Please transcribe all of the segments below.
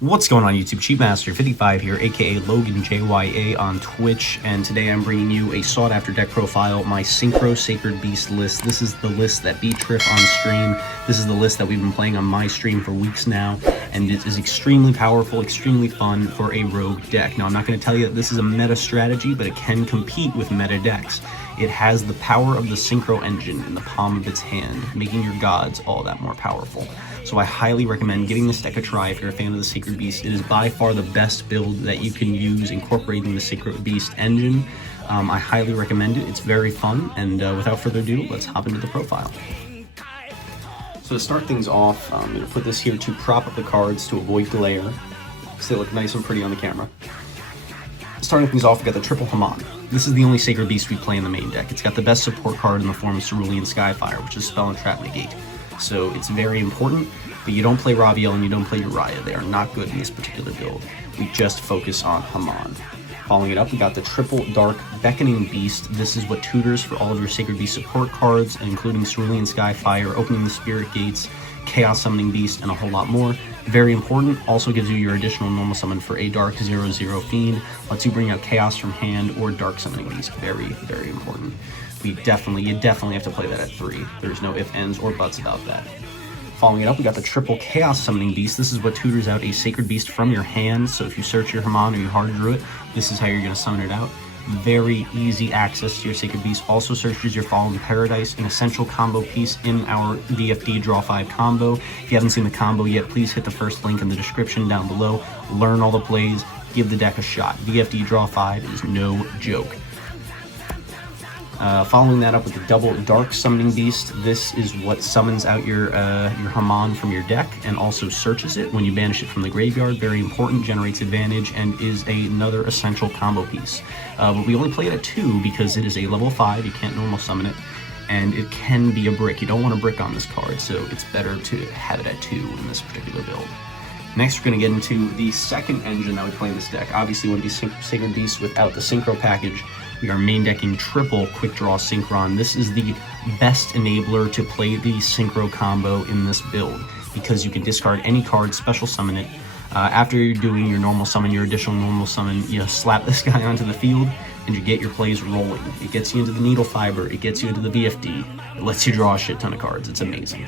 What's going on YouTube? Cheapmaster55 here, aka LoganJYA on Twitch, and today I'm bringing you a sought after deck profile, my Synchro Sacred Beast list. This is the list that beat Trif on stream. This is the list that we've been playing on my stream for weeks now, and it is extremely powerful, extremely fun for a rogue deck. Now I'm not going to tell you that this is a meta strategy, but it can compete with meta decks. It has the power of the Synchro engine in the palm of its hand, making your gods all that more powerful. So I highly recommend giving this deck a try if you're a fan of the Sacred Beast. It is by far the best build that you can use incorporating the Sacred Beast engine. I highly recommend it. It's very fun, and without further ado, let's hop into the profile. So to start things off, I'm going to put this here to prop up the cards to avoid glare, so they look nice and pretty on the camera. Starting things off, we got the triple Haman. This is the only Sacred Beast we play in the main deck. It's got the best support card in the form of Cerulean Skyfire, which is Spell and Trap Negate. So it's very important, but you don't play Raviel and you don't play Uriah. They are not good in this particular build. We just focus on Haman. Following it up, we got the triple Dark Beckoning Beast. This is what tutors for all of your Sacred Beast support cards, including Cerulean Skyfire, Opening the Spirit Gates, Chaos Summoning Beast, and a whole lot more. Very important, also gives you your additional normal summon for a Dark 0/0 Fiend. Lets you bring out Chaos from hand or Dark Summoning Beast. Very, very important. You definitely have to play that at 3. There's no ifs, ands, or buts about that. Following it up, we got the triple Chaos Summoning Beast. This is what tutors out a Sacred Beast from your hand. So if you search your Haman or you hard drew it, this is how you're going to summon it out. Very easy access to your Sacred Beast. Also searches your Fallen Paradise, an essential combo piece in our VFD Draw 5 combo. If you haven't seen the combo yet, please hit the first link in the description down below. Learn all the plays, give the deck a shot. VFD Draw 5 is no joke. Following that up with the double Dark Summoning Beast, this is what summons out your Haman from your deck and also searches it when you banish it from the graveyard. Very important, generates advantage, and is another essential combo piece. But we only play it at 2 because it is a level 5, you can't normal summon it, and it can be a brick. You don't want a brick on this card, so it's better to have it at 2 in this particular build. Next, we're going to get into the second engine that we play in this deck. Obviously, wouldn't be Sacred Beast without the Synchro package. We are main decking triple Quick Draw Synchron. This is the best enabler to play the Synchro combo in this build because you can discard any card, special summon it. After you're doing your normal summon, your additional normal summon, you slap this guy onto the field and you get your plays rolling. It gets you into the Needle Fiber, it gets you into the VFD, it lets you draw a shit ton of cards. It's amazing.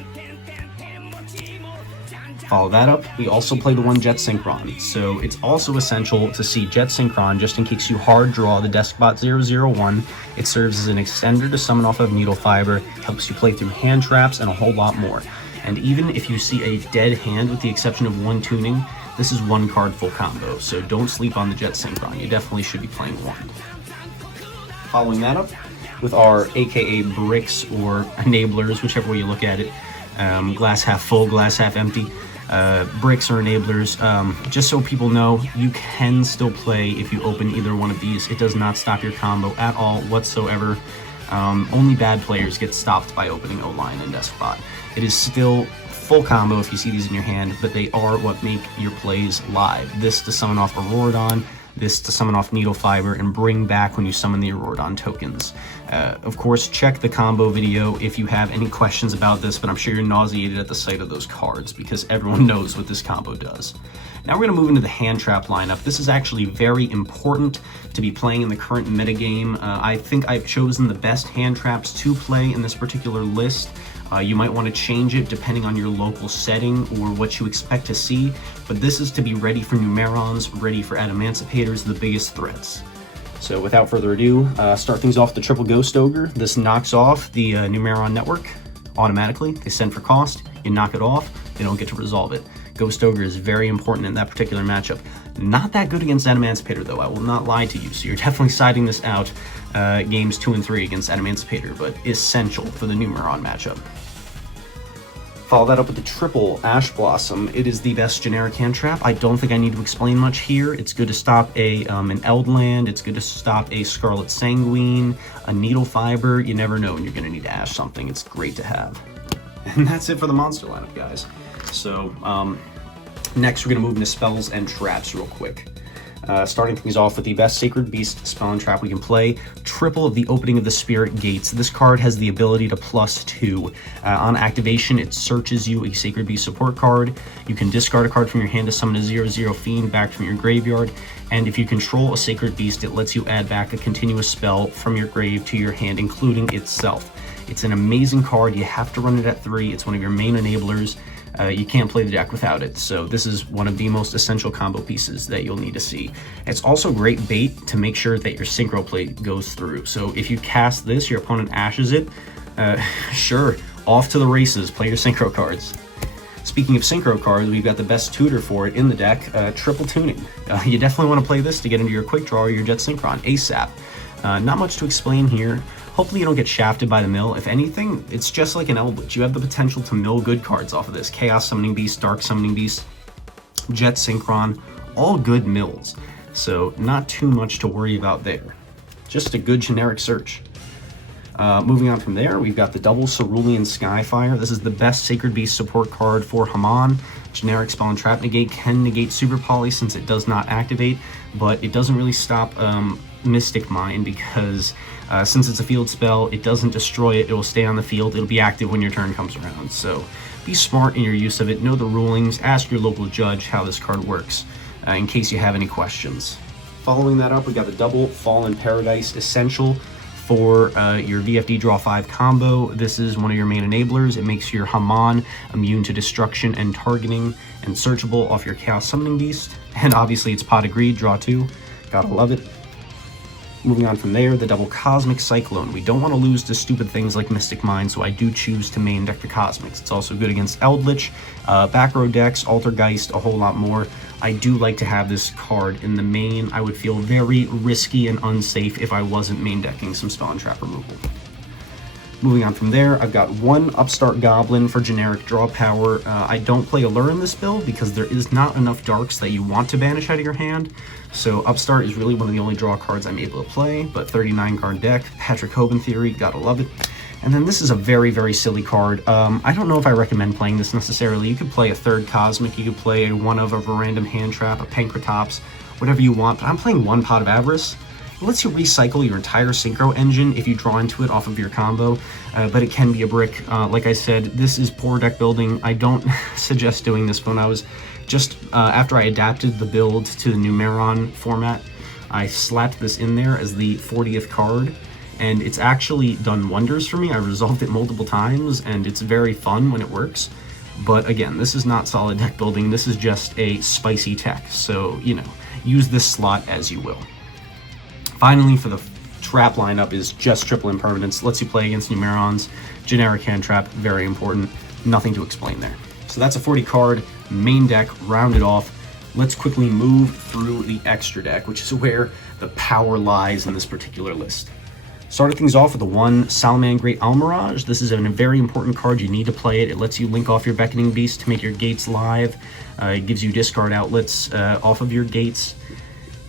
Follow that up, we also play the one Jet Synchron, so it's also essential to see Jet Synchron just in case you hard draw the Deskbot 001. It serves as an extender to summon off of Needle Fiber, helps you play through hand traps, and a whole lot more. And even if you see a dead hand with the exception of one tuning, this is one card full combo, so don't sleep on the Jet Synchron. You definitely should be playing one. Following that up with our AKA bricks or enablers, whichever way you look at it, glass half full, glass half empty. Bricks or enablers, just so people know, you can still play if you open either one of these. It does not stop your combo at all whatsoever. Only bad players get stopped by opening O-Line and Deskbot. It is still full combo if you see these in your hand, but they are what make your plays live. This to summon off Auroradon, this to summon off Needle Fiber, and bring back when you summon the Auroradon tokens. Of course, check the combo video if you have any questions about this, but I'm sure you're nauseated at the sight of those cards because everyone knows what this combo does. Now we're going to move into the hand trap lineup. This is actually very important to be playing in the current metagame. I think I've chosen the best hand traps to play in this particular list. You might want to change it depending on your local setting or what you expect to see, but this is to be ready for Numerons, ready for Adamancipators, the biggest threats. So without further ado, start things off the triple Ghost Ogre. This knocks off the Numeron network automatically. They send for cost, you knock it off, they don't get to resolve it. Ghost Ogre is very important in that particular matchup. Not that good against Adamancipator though, I will not lie to you, so you're definitely siding this out games 2 and 3 against Adamancipator, but essential for the Numeron matchup. Follow that up with the triple Ash Blossom. It is the best generic hand trap. I don't think I need to explain much here. It's good to stop an Eldland. It's good to stop a Scarlet Sanguine, a Needle Fiber. You never know when you're going to need to Ash something. It's great to have. And that's it for the monster lineup, guys. So next we're going to move into spells and traps real quick. Starting things off with the best Sacred Beast spell and trap we can play, triple of the Opening of the Spirit Gates. This card has the ability to +2. On activation, it searches you a Sacred Beast support card. You can discard a card from your hand to summon a 0/0 fiend back from your graveyard, and if you control a Sacred Beast, it lets you add back a continuous spell from your grave to your hand, including itself. It's an amazing card. You have to run it at 3. It's one of your main enablers. You can't play the deck without it, so this is one of the most essential combo pieces that you'll need to see. It's also great bait to make sure that your Synchro play goes through. So if you cast this, your opponent ashes it, sure, off to the races, play your Synchro cards. Speaking of Synchro cards, we've got the best tutor for it in the deck, Triple Tuning. You definitely want to play this to get into your Quick Draw or your Jet Synchron ASAP. Not much to explain here. Hopefully you don't get shafted by the mill. If anything, it's just like an Eldritch. You have the potential to mill good cards off of this. Chaos Summoning Beast, Dark Summoning Beast, Jet Synchron, all good mills. So not too much to worry about there. Just a good generic search. Moving on from there, we've got the double Cerulean Skyfire. This is the best Sacred Beast support card for Haman. Generic spell and trap negate can negate Super Poly since it does not activate, but it doesn't really stop Mystic Mine because since it's a field spell, it doesn't destroy it. It will stay on the field. It'll be active when your turn comes around. So be smart in your use of it. Know the rulings. Ask your local judge how this card works in case you have any questions. Following that up, we got the double Fallen Paradise Essential for your VFD Draw 5 combo. This is one of your main enablers. It makes your Haman immune to destruction and targeting and searchable off your Chaos Summoning Beast. And obviously it's Pot of Greed, draw 2. Gotta love it. Moving on from there, the double Cosmic Cyclone. We don't want to lose to stupid things like Mystic Mine, so I do choose to main deck the Cosmics. It's also good against Eldritch, back row decks, Altergeist, a whole lot more. I do like to have this card in the main. I would feel very risky and unsafe if I wasn't main decking some spell and trap removal. Moving on from there, I've got one Upstart Goblin for generic draw power. I don't play Allure in this build because there is not enough darks that you want to banish out of your hand. So Upstart is really one of the only draw cards I'm able to play, but 39 card deck, Patrick Hoban theory, gotta love it. And then this is a very, very silly card. I don't know if I recommend playing this necessarily. You could play a third Cosmic, you could play one of a random hand trap, a Pankratops, whatever you want, but I'm playing one Pot of Avarice. It lets you recycle your entire Synchro engine if you draw into it off of your combo, but it can be a brick. Like I said, this is poor deck building. I don't suggest doing this. When I was just, after I adapted the build to the Numeron format, I slapped this in there as the 40th card, and it's actually done wonders for me. I resolved it multiple times, and it's very fun when it works. But again, this is not solid deck building. This is just a spicy tech, so, you know, use this slot as you will. Finally, for the trap lineup is just triple impermanence. Lets you play against Numerons. Generic hand trap, very important. Nothing to explain there. So that's a 40 card main deck rounded off. Let's quickly move through the extra deck, which is where the power lies in this particular list. Starting things off with the one Salamangreat Almirage. This is a very important card. You need to play it. It lets you link off your Beckoning Beast to make your gates live. It gives you discard outlets off of your gates.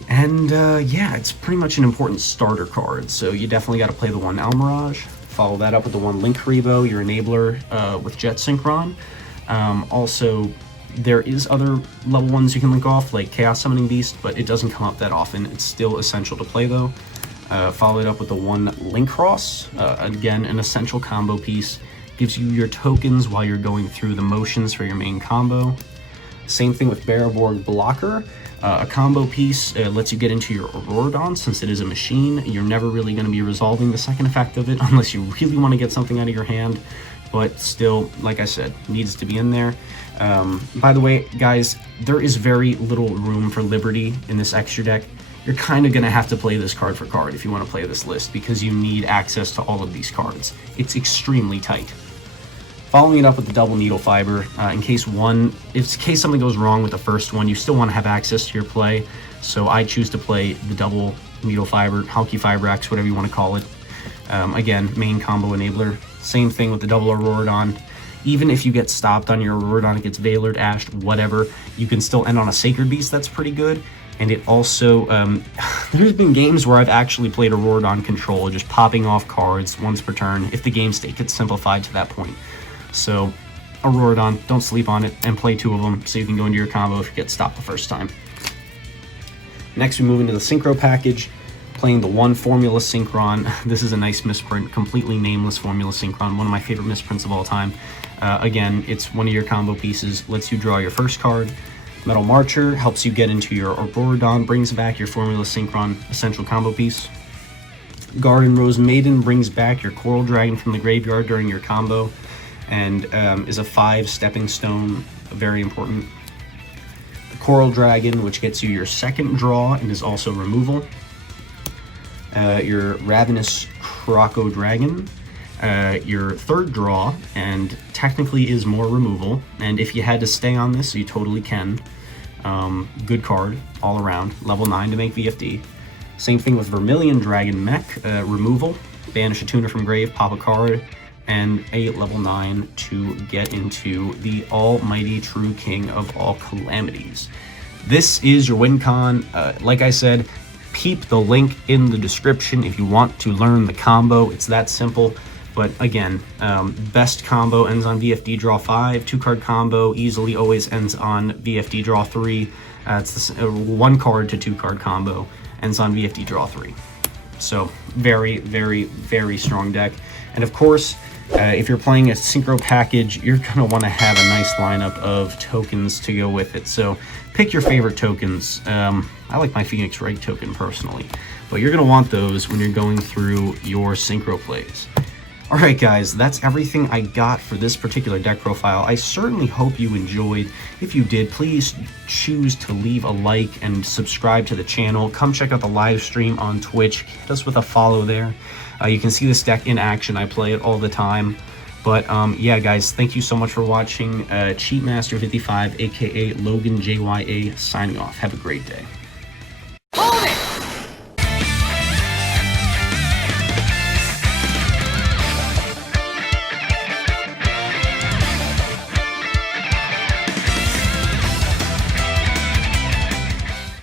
And yeah, it's pretty much an important starter card, so you definitely got to play the one Almirage. Follow that up with the one Link Haribo, your enabler with Jet Synchron. Also, there is other level ones you can link off, like Chaos Summoning Beast, but it doesn't come up that often. It's still essential to play, though. Follow it up with the one Link Cross, again, an essential combo piece. Gives you your tokens while you're going through the motions for your main combo. Same thing with Bereborg Blocker. A combo piece lets you get into your Auroradon. Since it is a machine, you're never really going to be resolving the second effect of it unless you really want to get something out of your hand. But still, like I said, needs to be in there. By the way, guys, there is very little room for Liberty in this extra deck. You're kind of going to have to play this card for card if you want to play this list because you need access to all of these cards. It's extremely tight. Following it up with the double Needle Fiber, in case something goes wrong with the first one, you still want to have access to your play. So I choose to play the double Needle Fiber, Halki Fibrax, whatever you want to call it. Again, main combo enabler. Same thing with the double Auroradon. Even if you get stopped on your Auroradon, it gets Veilered, Ashed, whatever, you can still end on a Sacred Beast that's pretty good. And it also, there's been games where I've actually played Auroradon control, just popping off cards once per turn if the game state gets simplified to that point. So, Auroradon, don't sleep on it, and play 2 of them so you can go into your combo if you get stopped the first time. Next, we move into the Synchro package, playing the one Formula Synchron. This is a nice misprint, completely nameless Formula Synchron, one of my favorite misprints of all time. Again, it's one of your combo pieces, lets you draw your first card. Metal Marcher helps you get into your Auroradon, brings back your Formula Synchron essential combo piece. Garden Rose Maiden brings back your Coral Dragon from the graveyard during your combo, and is a 5 stepping stone, very important. The Coral Dragon, which gets you your second draw and is also removal. Your Ravenous Croco Dragon, your third draw, and technically is more removal, and if you had to stay on this, you totally can. Good card all around, level 9 to make VFD. Same thing with Vermilion Dragon Mech, removal, banish a tuner from grave, pop a card, and a level 9 to get into the almighty true king of all calamities. This is your win con. Like I said, peep the link in the description if you want to learn the combo. It's that simple. But again, best combo ends on VFD draw 5. 2-card combo easily always ends on VFD draw 3. It's the 1-card to 2-card combo ends on VFD draw 3. So very, very, very strong deck. And of course, if you're playing a Synchro package, you're going to want to have a nice lineup of tokens to go with it. So pick your favorite tokens. I like my Phoenix Wright token personally, but you're going to want those when you're going through your Synchro plays. Alright guys, that's everything I got for this particular deck profile. I certainly hope you enjoyed. If you did, please choose to leave a like and subscribe to the channel. Come check out the live stream on Twitch. Hit us with a follow there. You can see this deck in action. I play it all the time. But yeah guys, thank you so much for watching. Cheatmaster55, aka LoganJYA, signing off. Have a great day.